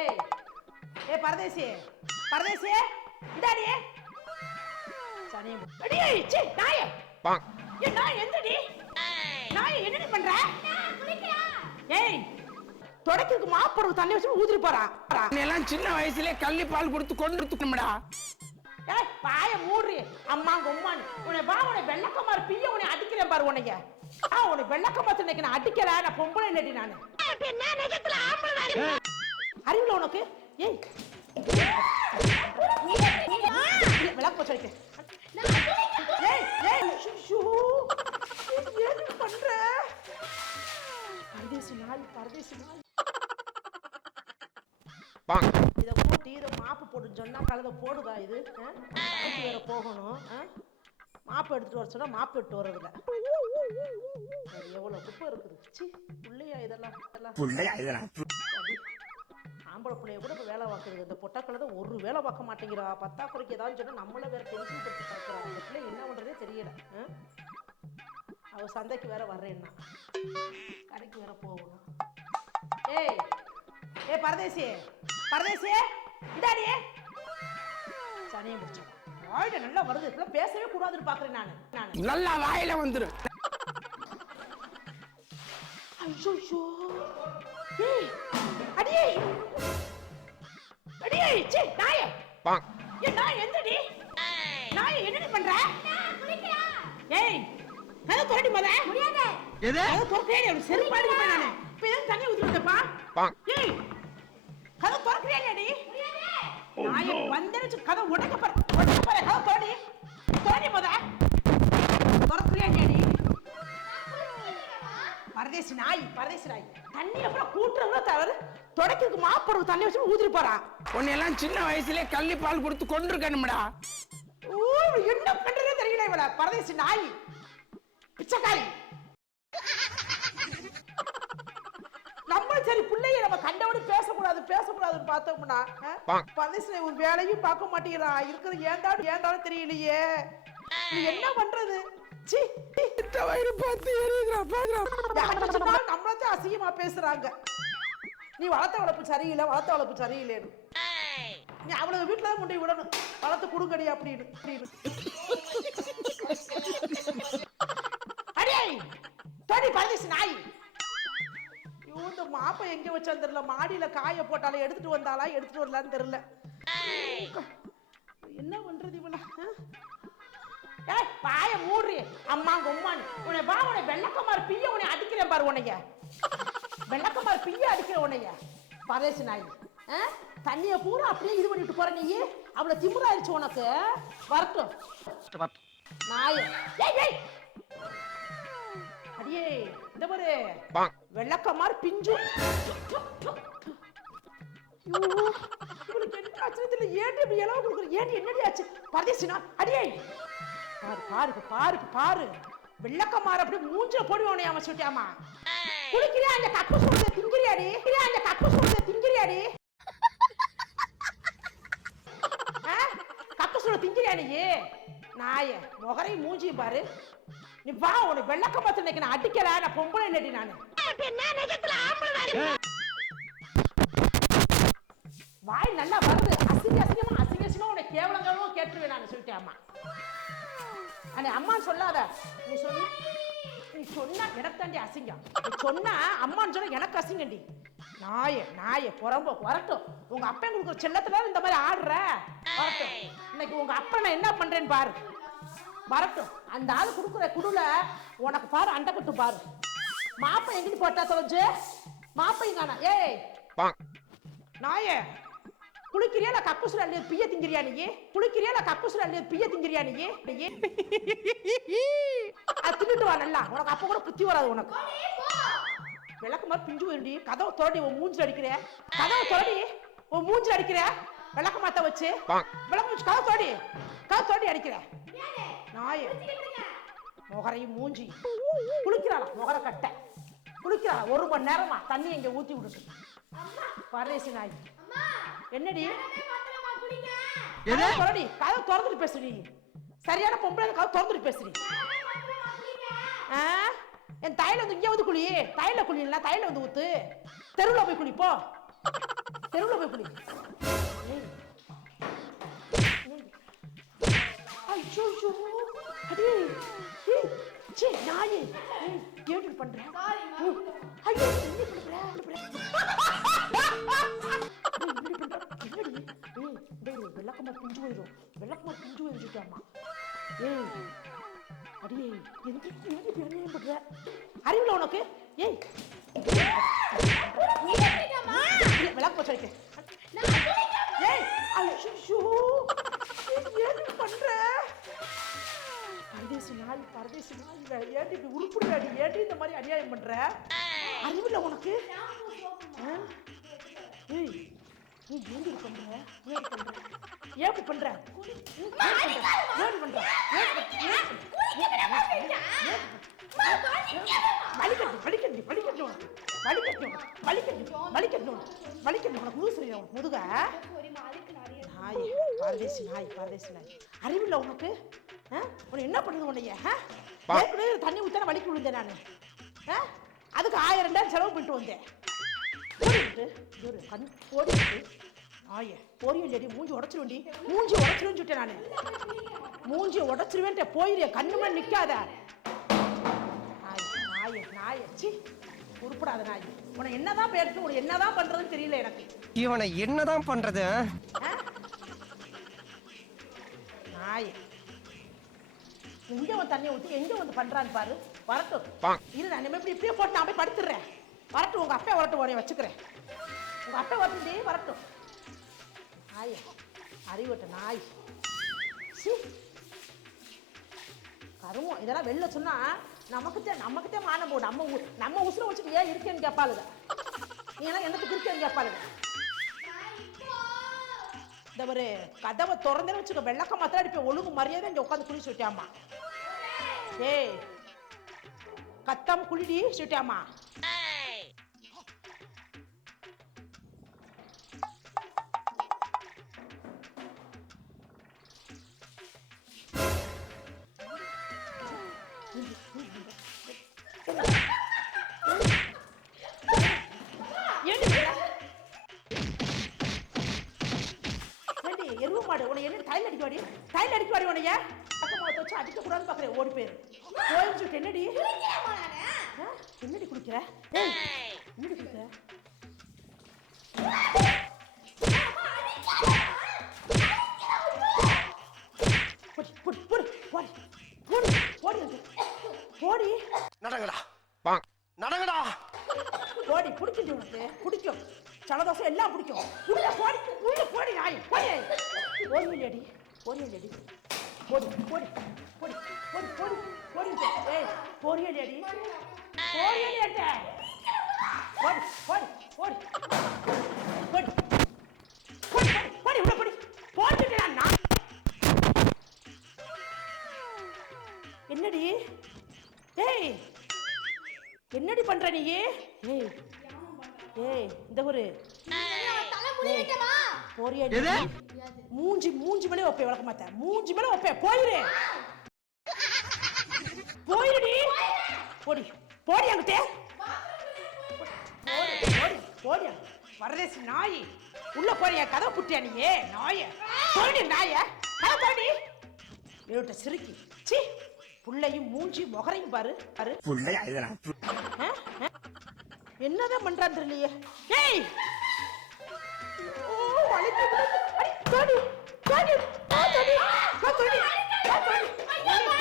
ஏய் ஏய் பரதேசி பரதேசி இந்தாடி. சனியம் அடி சி நாய. ஏ நாய் எந்தடி நாய் என்னடி பண்ற? ஏய் தொடக்கிறதுக்கு மாப்பறவு தண்ணி வச்சு ஊதிரி போறா. எல்லாம் சின்ன வயசுலயே கள்ளி பால் கொடுத்து கொண்டு கொடுத்துக்கணும்டா. ஏய் பாய மூடுறி. அம்மா கொம்மான் உன்னை வா உன்னை வெள்ளக்கமார் பிய உன்னை அடிக்கிறேன் பாரு உன்னைய. ஆ உன்னை வெள்ளக்கமாத்து இன்னைக்கு நான் அடிக்கல நான் பொம்பளை நடி நானு? அறிவுல உனக்கு? ஏய். விளக்கு வச்சு வைக்க ஏய் ஏய். ஐயோ ஏன் இப்படி பண்ற? பரதேசி நாய் பரதேசி நாய் இத போட்டு இத மாப்பு போட்டு சொன்னா கலத போடுதா இது? வேற போகணும்? மாப்பு எடுத்துட்டு வர சொன்னா மாப்பு எடுத்து வர்றதில்ல. எவ்வளவு குப்பை இருக்குது? பிள்ளையா இதெல்லாம் இதெல்லாம். ஆம்பளை பிள்ளைய கூட இப்போ வேலை பார்க்குறது. இந்த பொட்டக்களை ஒரு வேலை பார்க்க மாட்டேங்கிறா. பத்தாக்குறைக்கு ஏதாவது சொன்னா நம்மள வேற டென்ஷன் படுத்தி பார்க்குறா அந்த பிள்ளை என்ன பண்றதே தெரியல. ஆ? அவ சந்தைக்கு வேற வர்றேன்னா. கடைக்கு வேற போகணும். ஏய் ஏய் பரதேசி பரதேசி இந்தாடி. சனியை முடிச்சோம் வாயில நல்லா வருது. இப்பெல்லாம் பேசவே கூடாதுன்னு பாக்குறேன் நானு. நானு. நல்லா வாயில வந்துரும் ஐயோ. அடியே. அடியே சி நாய. ஏ நாய் எந்தடி நாய் என்னடி பண்ற? ஏய் கதை தோண்டி மத. முடியாது. எது? கதை திறக்கிறேன் அவன் செருப்பு நானு. இப்போ தண்ணி ஊத்தி விட்டப்பா ஏய் கதை திறக்கிறேன் அடி. நாய வந்தடிச்சு கதை உடைக்க பாரு உடைக்க பாரு கதை மத. திறக்கிறேன் அடி. பரதேசி நாய் பரதேசி நாய் தண்ணி அப்புறம் கூட்டுறவங்க தவறு தொடக்கிறதுக்கு மாப்பறவு தண்ணி வச்சு ஊதிரி போறா உன்னை எல்லாம் சின்ன வயசுலயே கள்ளி பால் கொடுத்து கொண்டு இருக்கணும்டா ஊ, என்ன பண்றதே தெரியல இவள. பரதேசி நாய் பிச்சைக்காரி. நம்மளும் சரி பிள்ளைய நம்ம கண்டபடி பேசக்கூடாது பேசக்கூடாதுன்னு பார்த்தோம்னா? பரதேசி ஒரு வேலையும் பார்க்க மாட்டேங்கிறா இருக்கிறது ஏந்தாடும் ஏந்தாடும் தெரியலையே. நீ என்ன பண்றது? சி வயிறு பார்த்து நம்மளத்தான் அசிங்கமா பேசுறாங்க. நீ வளர்த்த வளர்ப்பு சரியில்லை வளர்த்த வளர்ப்பு சரியில்லைன்னு. நீ அவளுக்கு வீட்டுல தான் கொண்டு விடணும். வளர்த்து கொடுங்கடி அப்படின்னு. தோடி பரதேசி நாய். இந்த மாப்பை எங்க வச்சான்னு தெரியல. மாடியில காய போட்டாலே எடுத்துட்டு வந்தாளா எடுத்துட்டு வரலான்னு தெரியல. என்ன பண்றது இவள? ஏய் பாய மூடுறி அம்மா கொம்மான் உன்னை வா உன்னை வெள்ளக்கமார் பிய உன்னை அடிக்கிறேன் பாரு உன்னைய. வெள்ளக்கமார் பிய அடிக்கிற உன்னைய. பரேசு நாய்? தண்ணிய பூரா அப்படியே இது பண்ணிட்டு போற நீ. அவ்வளவு திமிராயிருச்சு உனக்கு. வரட்டும். நாய். ஏய் ஏய். அடியே இந்த பாரு. வெள்ளக்கமார் பிஞ்சு. இவளுக்கு என்ன தெரியல. ஏன்டி இப்படி இலவு கொடுக்குற? ஏன்டி என்னடி ஆச்சு? பரதேசினா அடியே. பாரு பாரு பாரு பாரு. வெள்ளக்கமார் அப்படி மூஞ்சில போடுவோம் உன்னை அவன் சொல்லிட்டாமா. குளிக்கிறியா அந்த கக்கு சொல்றத திங்கிறியாடி அந்த கக்கு சொல்றத திங்கிறியாடி? கக்கு சொல்ல திங்கிறியா நீ? நாய முகரையும் மூஞ்சியும் பாரு. நீ வா உனக்கு வெள்ளக்கமாத்து இன்னைக்கு நான் அடிக்கல நான் பொம்பளை நடி நானு. வாய் நல்லா வருது. அசிங்க அசிங்கமா அசிங்க அசிங்கமா உன்னை கேவலங்களும் கேட்டுருவேன் நான் சொல்லிட்டேன் அம்மா அண்ணே அம்மான்னு சொல்லாத. நீ சொன்ன நீ சொன்னா எனக்கு தாண்டி அசிங்கம். நீ சொன்னா அம்மான்னு சொன்னா எனக்கு அசிங்கண்டி நாய நாய புறம்போ வரட்டும். உங்க அப்பன் கொடுக்குற செல்லத்துல இந்த மாதிரி ஆடுற. வரட்டும். இன்னைக்கு உங்க அப்பா நான் என்ன பண்றேன்னு பாரு. வரட்டும். அந்த ஆள் கொடுக்குற குடுல உனக்கு பாரு அண்டப்பட்டு பாரு. மாப்பை எங்கிட்டு போட்டா தொலைஞ்சு? மாப்பை காணா. ஏய். நாயே குளிக்கிறியா இல்ல கக்குசுல பிய திங்கிறியா நீ? குளிக்கிறியா இல்ல கக்கூசுல அல்லது பிய திங்கிறியா நீ? அது தின்னுட்டு வா நல்லா. உனக்கு அப்ப கூட புத்தி வராது உனக்கு. விளக்கு மாதிரி பிஞ்சு வேண்டி கதவை தோண்டி உன் மூஞ்சில் அடிக்கிற. கதவை தோண்டி உன் மூஞ்சில் அடிக்கிற. விளக்கு மாத்த வச்சு. விளக்கு வச்சு கதவை தோண்டி கதவை தோண்டி அடிக்கிற. நாய். முகரையும் மூஞ்சி. குளிக்கிறாளா? முகர கட்டை. குளிக்கிறாளா? ஒரு மணி நேரமா தண்ணி இங்க ஊத்தி விடுது. பரதேசி நாய் என்னடி? திறடி. கதவை திறந்துட்டு பேசுடி. சரியான பொம்பளை கதவை திறந்துட்டு பேசுடி? என் தையில வந்து இங்க வந்து குழி. தையில குழி இல்ல தையில வந்து ஊத்து. தெருவுல போய் குளிப்போ தெருவுல போய் குளி. ஐயோ அடே. சே நாயே. ஏடி பண்ற? ஐயோ என்ன பண்ற? டேய் பிஞ்சு போயிடும் வெள்ளக்கமா பிஞ்சு போயிருச்சுட்டாமா ஏய் அடியே எந்த எந்த பேரையும் பண்ற? அறிவுல உனக்கு? ஏய். இல்ல, விளக்கு வச்சு வைக்க. ஏய் ஐயோ ஏன் பண்ற? பரதேசி நாள் பரதேசி நாய் ஏன்டி இப்படி உருப்பிடுற? அடி ஏன்டி இந்த மாதிரி அநியாயம் பண்ற? அறிவில்ல உனக்கு? ஏய் நீ ஏன்டி பண்ற? ஏன் பண்ற ஏன் பண்ற? ஏன் பண்ற? ஏன் பண்ற? ஏன் பண்ற? ஏன் ஏன் வலிக்கட்டு வலிக்கட்டு வலிக்கட்டு உனக்கு. வலிக்கட்டு வலிக்கட்டு உனக்கு. முதுக? நாய் பரதேசி நாய் பரதேசி நாய். அறிவில்ல உனக்கு? ஆ? உனக்கு என்ன பண்ணுது உன்னைய? ஏற்கனவே தண்ணி ஊத்தான வலிக்கு விழுந்தேன் நான். ஆ? அதுக்கு ஆயிரம் ரூபாய் செலவு பண்ணிட்டு வந்தேன். கண் ஓடிட்டு நாயே போறியும் செடி மூஞ்சி உடச்சிருவேண்டி. மூஞ்சி உடச்சிருவேன்னு சொல்லிட்டேன் நான். மூஞ்சி உடச்சிருவேன்ட்டு போயிரு கண்ணு மேல நிக்காத. நாய் நாயே நாயே சி உருப்படாத நாய். உனக்கு என்னதான் பேருக்கு உனக்கு என்னதான் பண்றதுன்னு தெரியல எனக்கு. இவனை என்னதான் பண்றது? நாய். எங்க வந்து தண்ணியை ஊத்தி எங்க வந்து பண்றான்னு பாரு. வரட்டும். இரு நான் இனிமே இப்படி இப்படியே போட்டு நான் போய் படுத்துடுறேன் வரட்டும் உங்க அப்பா வரட்டும் உடைய வச்சுக்கிறேன். உங்க அப்பா வரட்டும் வரட்டும். நாய். அறிவட்ட நாய். கருமம். இதெல்லாம் வெளில சொன்னா நமக்குத்தே நமக்குத்தே மானம் போடும். நம்ம ஊ- நம்ம உசுரை வச்சுட்டு ஏன் இருக்கேன்னு கேட்பாளுங்க நீ எல்லாம் என்னத்துக்கு இருக்கேன்னு கேட்பாளுங்க இந்த ஒரு கதவை திறந்தே வச்சுக்க வெள்ளக்க மாத்திரம் அடிப்பேன். ஒழுங்கு மரியாதை இங்கே உட்காந்து குழி சுட்டியாமா ஏய். கத்தாம குளிடி சுட்டியாமா என்ன டைல் அடிக்க வாடி டைல் அடிக்க வாடி உனைய பக்கம் முகத்தை வச்சு அடிக்க கூடாதுன்னு பாக்குறேன் ஓடி போயிரு. போயிடுச்சு என்னடி? என்னடி குடிக்கிற ஏய் என்னடி குடிக்கிற போடி போடி போடி போடி. போடி போடி அங்க. போடி. நடங்கடா. நடங்கடா. போடி பிடிக்குது உனக்கு. பிடிக்கும் சலதோசை எல்லாம் பிடிக்கும் உள்ள போடி உள்ள போடி நாய். போடி. ஓடி இல்லடி ஓடி இல்லடி போடி போடி போடி போடி போடி போடி ஏய் போடி இல்லடி போடி இல்லடி போடி போடி போடி. போடி போடி போடி உள்ள போடி. போடிட்டா நான். என்னடி? ஏய் என்னடி பண்ற நீ? ஏய் ஏய் இந்த ஒரு போறியா? மூஞ்சி மூஞ்சி மேலே வைப்பேன் விளக்க மாட்டேன். மூஞ்சி மேலே வைப்பேன் போயிரு. போயிருடி போடி. போடி அங்கிட்டே. போடி போடி. வரதேசி நாய். உள்ள போறியா? கதை புட்டியா நீ? நாய. போடி நாய. கதை போடி. இவட்ட சிரிக்கி. சி. புள்ளையும் மூஞ்சி முகரையும் பாரு பாரு? என்னதான் பண்றான்னு தெரியலையே? ஏய்! வலிக்குது. அடி, தோடி, தோடி, ஆ, தோடி, ஆ, தோடி, தோடி.